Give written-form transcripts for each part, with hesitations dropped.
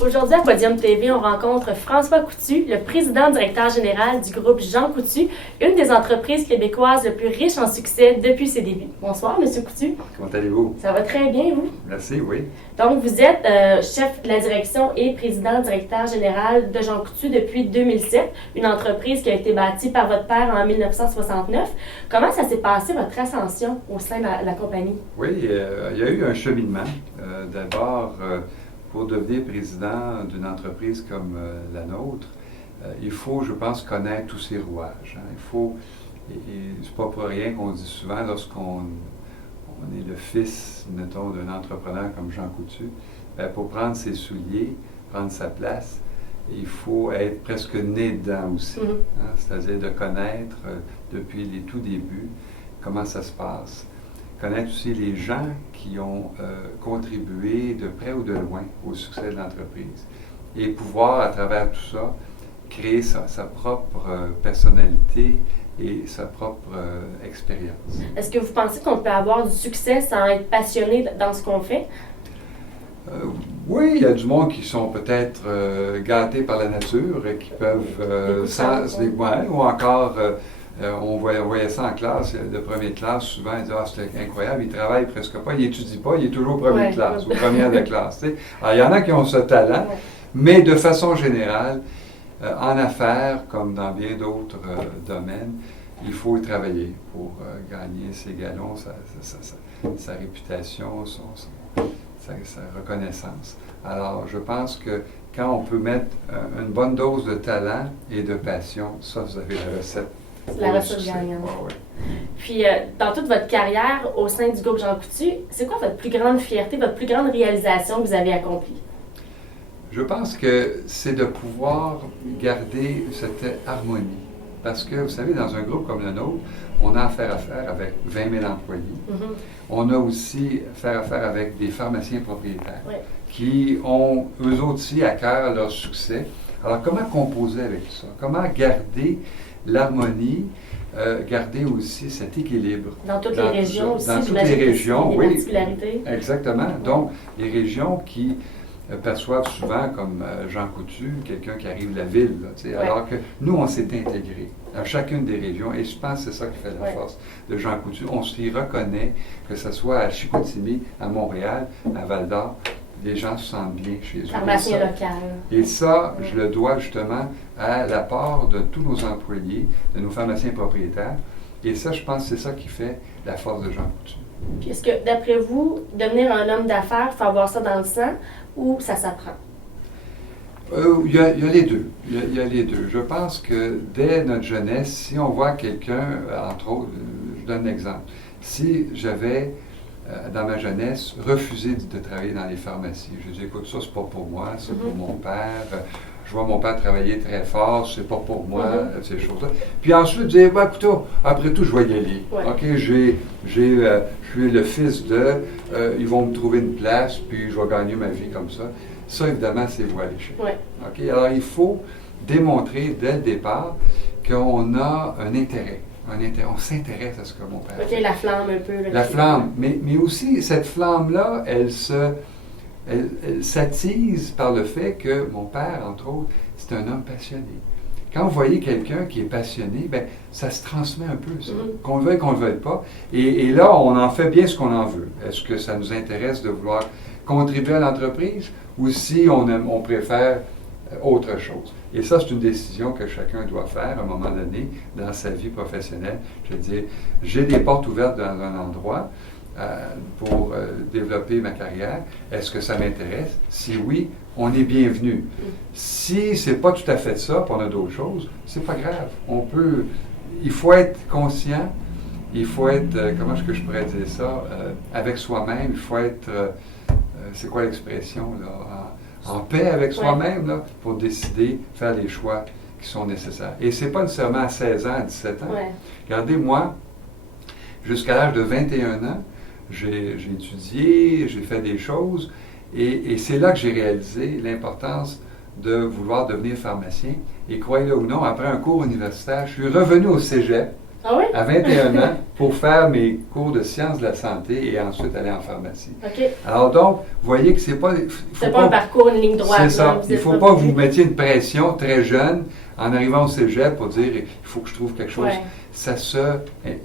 Aujourd'hui, à Podium TV, on rencontre François Coutu, le président-directeur général du groupe Jean Coutu, une des entreprises québécoises les plus riches en succès depuis ses débuts. Bonsoir, Monsieur Coutu. Comment allez-vous? Ça va très bien, vous? Merci, oui. Donc, vous êtes chef de la direction et président-directeur général de Jean Coutu depuis 2007, une entreprise qui a été bâtie par votre père en 1969. Comment ça s'est passé, votre ascension au sein de la compagnie? Oui, il y a eu un cheminement. D'abord, pour devenir président d'une entreprise comme la nôtre, il faut, je pense, connaître tous ses rouages. Hein. Il faut, et c'est pas pour rien qu'on dit souvent, lorsqu'on est le fils, mettons, d'un entrepreneur comme Jean Coutu, pour prendre ses souliers, prendre sa place, il faut être presque né dedans aussi. Hein. C'est-à-dire de connaître depuis les tout débuts comment ça se passe. Connaître aussi les gens qui ont contribué de près ou de loin au succès de l'entreprise. Et pouvoir, à travers tout ça, créer sa propre personnalité et sa propre expérience. Est-ce que vous pensez qu'on peut avoir du succès sans être passionné dans ce qu'on fait? Oui, il y a du monde qui sont peut-être gâtés par la nature et qui peuvent ou encore on voyait ça en classe, de première classe, souvent ils disaient « Ah, c'est incroyable, il travaille presque pas, il étudie pas, il est toujours première classe, ou première de classe. » Alors, il y en a qui ont ce talent, mais de façon générale, en affaires, comme dans bien d'autres domaines, il faut y travailler pour gagner ses galons, sa réputation, sa reconnaissance. Alors, je pense que quand on peut mettre une bonne dose de talent et de passion, ça, vous avez la recette. C'est la recette gagnante. Oui. Puis, dans toute votre carrière au sein du groupe Jean Coutu, c'est quoi votre plus grande fierté, votre plus grande réalisation que vous avez accomplie? Je pense que c'est de pouvoir garder cette harmonie. Parce que, vous savez, dans un groupe comme le nôtre, on a affaire avec 20 000 employés. On a aussi affaire avec des pharmaciens propriétaires qui ont, eux aussi, à cœur leur succès. Alors, comment composer avec tout ça? Comment garder l'harmonie, garder aussi cet équilibre. Dans toutes les régions aussi, dans toutes les régions, oui. Particularités. Exactement. Donc, les régions qui perçoivent souvent comme Jean Coutu, quelqu'un qui arrive de la ville, là, alors que nous, on s'est intégrés à chacune des régions, et je pense que c'est ça qui fait la force de Jean Coutu. On s'y reconnaît, que ce soit à Chicoutimi, à Montréal, à Val-d'Or, les gens se sentent bien chez eux. Pharmacien local. Et ça, je le dois justement à l'apport de tous nos employés, de nos pharmaciens propriétaires. Et ça, je pense que c'est ça qui fait la force de Jean Coutu. Puis est-ce que, d'après vous, devenir un homme d'affaires, il faut avoir ça dans le sang ou ça s'apprend? Il y a les deux. Il y a les deux. Je pense que dès notre jeunesse, si on voit quelqu'un, entre autres, je donne un exemple. Si j'avais dans ma jeunesse, refusé de travailler dans les pharmacies. Je dis, écoute, ça, c'est pas pour moi, c'est pour mon père. Je vois mon père travailler très fort, c'est pas pour moi, ces choses-là. Puis ensuite, je dis, bah, écoutez, après tout, je vais y aller. OK, je suis le fils de, ils vont me trouver une place, puis je vais gagner ma vie comme ça. Ça, évidemment, c'est voie à l'échec. OK, alors il faut démontrer dès le départ qu'on a un intérêt. On s'intéresse à ce que mon père fait. La flamme un peu. La flamme, mais aussi cette flamme-là, elle s'attise par le fait que mon père, entre autres, c'est un homme passionné. Quand vous voyez quelqu'un qui est passionné, bien, ça se transmet un peu, ça. Qu'on le veuille, qu'on ne le veuille pas. Et là, on en fait bien ce qu'on en veut. Est-ce que ça nous intéresse de vouloir contribuer à l'entreprise ou si on préfère autre chose? Et ça, c'est une décision que chacun doit faire à un moment donné dans sa vie professionnelle. Je veux dire, j'ai des portes ouvertes dans un endroit pour développer ma carrière. Est-ce que ça m'intéresse? Si oui, on est bienvenu. Si c'est pas tout à fait ça, puis on a d'autres choses, c'est pas grave. Il faut être conscient, il faut être, comment est-ce que je pourrais dire ça, avec soi-même, il faut être, c'est quoi l'expression, là? En paix avec soi-même, là, pour décider, faire les choix qui sont nécessaires. Et ce n'est pas nécessairement à 16 ans, à 17 ans. Regardez, moi, jusqu'à l'âge de 21 ans, j'ai étudié, j'ai fait des choses, et c'est là que j'ai réalisé l'importance de vouloir devenir pharmacien. Et croyez-le ou non, après un cours universitaire, je suis revenu au cégep Ah oui? À 21 ans, pour faire mes cours de sciences de la santé et ensuite aller en pharmacie. OK. Alors donc, vous voyez que c'est pas... C'est pas un parcours, une ligne droite. C'est ça. Là, Il ne faut pas que vous mettiez une pression très jeune en arrivant au cégep pour dire il faut que je trouve quelque chose. Ouais.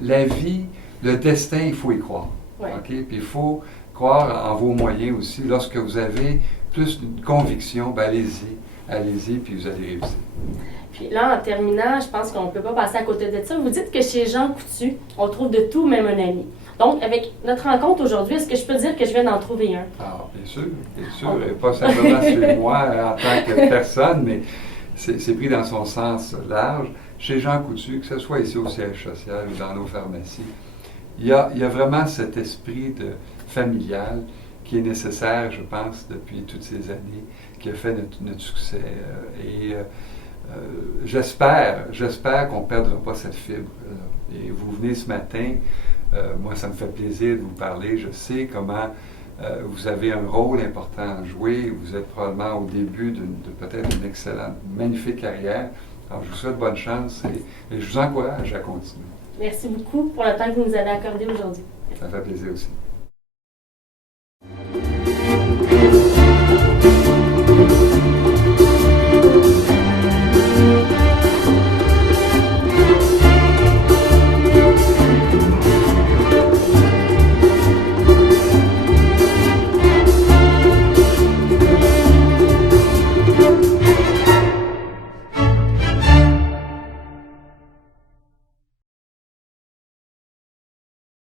La vie, le destin, il faut y croire. Ouais. OK? Puis il faut croire en vos moyens aussi. Lorsque vous avez plus de conviction, ben allez-y, puis vous allez réussir. Puis là, en terminant, je pense qu'on ne peut pas passer à côté de ça. Vous dites que chez Jean Coutu, on trouve de tout, même un ami. Donc, avec notre rencontre aujourd'hui, est-ce que je peux dire que je viens d'en trouver un? Ah, bien sûr. Et pas simplement chez moi en tant que personne, mais c'est pris dans son sens large. Chez Jean Coutu, que ce soit ici au siège social ou dans nos pharmacies, il y a vraiment cet esprit familial qui est nécessaire, je pense, depuis toutes ces années, qui a fait notre succès. J'espère qu'on ne perdra pas cette fibre. Et vous venez ce matin, moi ça me fait plaisir de vous parler. Je sais comment vous avez un rôle important à jouer. Vous êtes probablement au début de peut-être une excellente, magnifique carrière. Alors je vous souhaite bonne chance et je vous encourage à continuer. Merci beaucoup pour le temps que vous nous avez accordé aujourd'hui. Ça fait plaisir aussi.